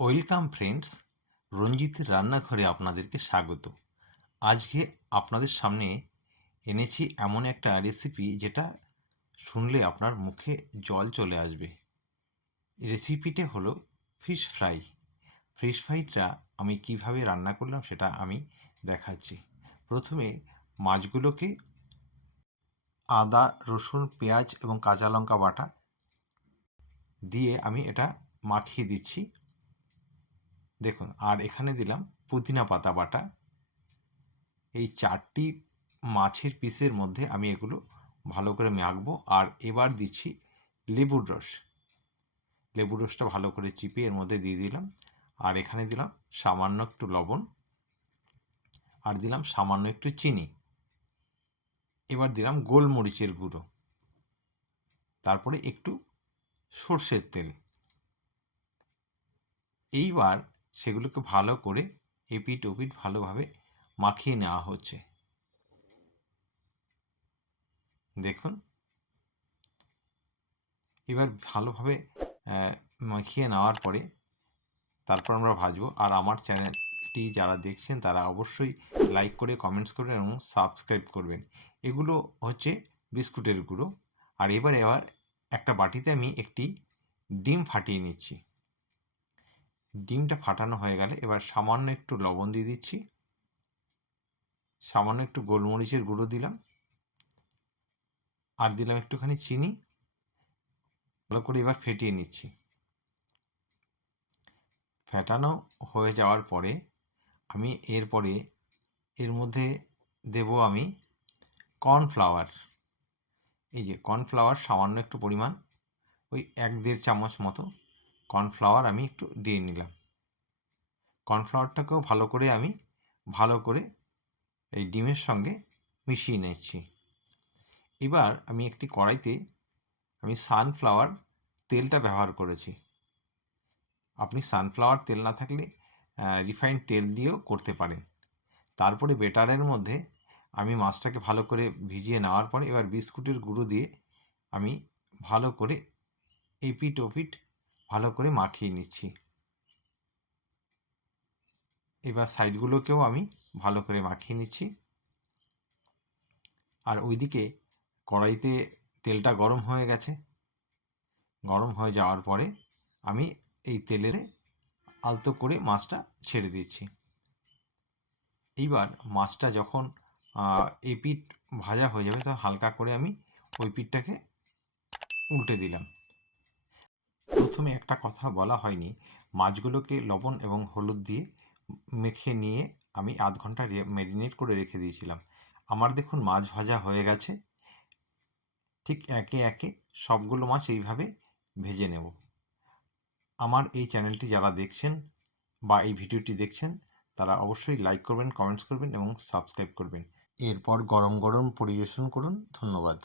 Welcome friends রঞ্জিতের রান্নাঘরে আপনাদেরকে স্বাগত। আজকে আপনাদের সামনে এনেছি এমন একটা রেসিপি যেটা শুনলে আপনার মুখে জল চলে আসবে। রেসিপিটা হলো ফিশ ফ্রাই ফিশ ফ্রাইটা আমি কীভাবে রান্না করলাম সেটা আমি দেখাচ্ছি। প্রথমে মাছগুলোকে আদা, রসুন, পেঁয়াজ এবং কাঁচা লঙ্কা বাটা দিয়ে আমি এটা মাখিয়ে দিচ্ছি। দেখুন, আর এখানে দিলাম পুদিনা পাতা বাটা। এই চারটি মাছের পিসের মধ্যে আমি এগুলো ভালো করে মাখবো। আর এবার দিচ্ছি লেবুর রস। লেবুর রসটা ভালো করে চিপে এর মধ্যে দিয়ে দিলাম। আর এখানে দিলাম সামান্য একটু লবণ। আর দিলাম সামান্য একটু চিনি। এবার দিলাম গোলমরিচের গুঁড়ো। তারপরে একটু সর্ষের তেল। এইবার সেগুলোকে ভালো করে এপিট ওপিট ভালোভাবে মাখিয়ে নেওয়া হচ্ছে। দেখুন। এবার ভালোভাবে মাখিয়ে নেওয়ার পরে তারপর আমরা ভাজবো। আর আমার চ্যানেলটি যারা দেখছেন, তারা অবশ্যই লাইক করে, কমেন্টস করবেন এবং সাবস্ক্রাইব করবেন। এগুলো হচ্ছে বিস্কুটের গুঁড়ো। আর এবার এবার একটা বাটিতে আমি একটি ডিম ফাটিয়ে নিচ্ছি। ডিমটা ফাটানো হয়ে গেলে এবার সামান্য একটু লবণ দিয়ে দিচ্ছি। সামান্য একটু গোলমরিচের গুঁড়ো দিলাম। আর দিলাম একটুখানি চিনি। ভালো করে এবার ফেটিয়ে নিচ্ছি। ফেটানো হয়ে যাওয়ার পরে আমি এরপরে এর মধ্যে দেব আমি কর্নফ্লাওয়ার। এই যে কর্নফ্লাওয়ার সামান্য একটু পরিমাণ, ওই এক দেড় চামচ মতো। কর্নফ্লাওয়ার আমি একটু দিয়ে নিলাম। কর্নফ্লাওয়ারটাকেও ভালো করে আমি ভালো করে এই ডিমের সঙ্গে মিশিয়ে নিচ্ছি এবার আমি একটি কড়াইতে আমি সানফ্লাওয়ার তেলটা ব্যবহার করেছি। আপনি সানফ্লাওয়ার তেল না থাকলে রিফাইন্ড তেল দিয়েও করতে পারেন। তারপরে বেটারের মধ্যে আমি মাছটাকে ভালো করে ভিজিয়ে নেওয়ার পরে এবার বিস্কুটের গুঁড়ো দিয়ে আমি ভালো করে এপিট ওপিট ভালো করে মাখিয়ে নিচ্ছি। এবার সাইডগুলোকেও আমি ভালো করে মাখিয়ে নিচ্ছি। আর ওইদিকে কড়াইতে তেলটা গরম হয়ে গেছে। গরম হয়ে যাওয়ার পরে আমি এই তেলের আলতো করে মাছটা ছেড়ে দিচ্ছি। এইবার মাছটা যখন এই পিঠ ভাজা হয়ে যাবে তখন হালকা করে আমি ওই পিঠটাকে উল্টে দিলাম। প্রথমে একটা কথা বলা হয়নি। মাছগুলোকে লবণ এবং হলুদ দিয়ে মেখে নিয়ে আমি আধ ঘণ্টা ম্যারিনেট করে রেখে দিয়েছিলাম। আমার দেখুন মাছ ভাজা হয়ে গেছে। ঠিক একে একে সবগুলো মাছ এইভাবে ভেজে নেব। আমার এই চ্যানেলটি যারা দেখছেন বা এই ভিডিওটি দেখছেন, তারা অবশ্যই লাইক করবেন কমেন্টস করবেন এবং সাবস্ক্রাইব করবেন। এরপর গরম গরম পরিবেশন করুন। ধন্যবাদ।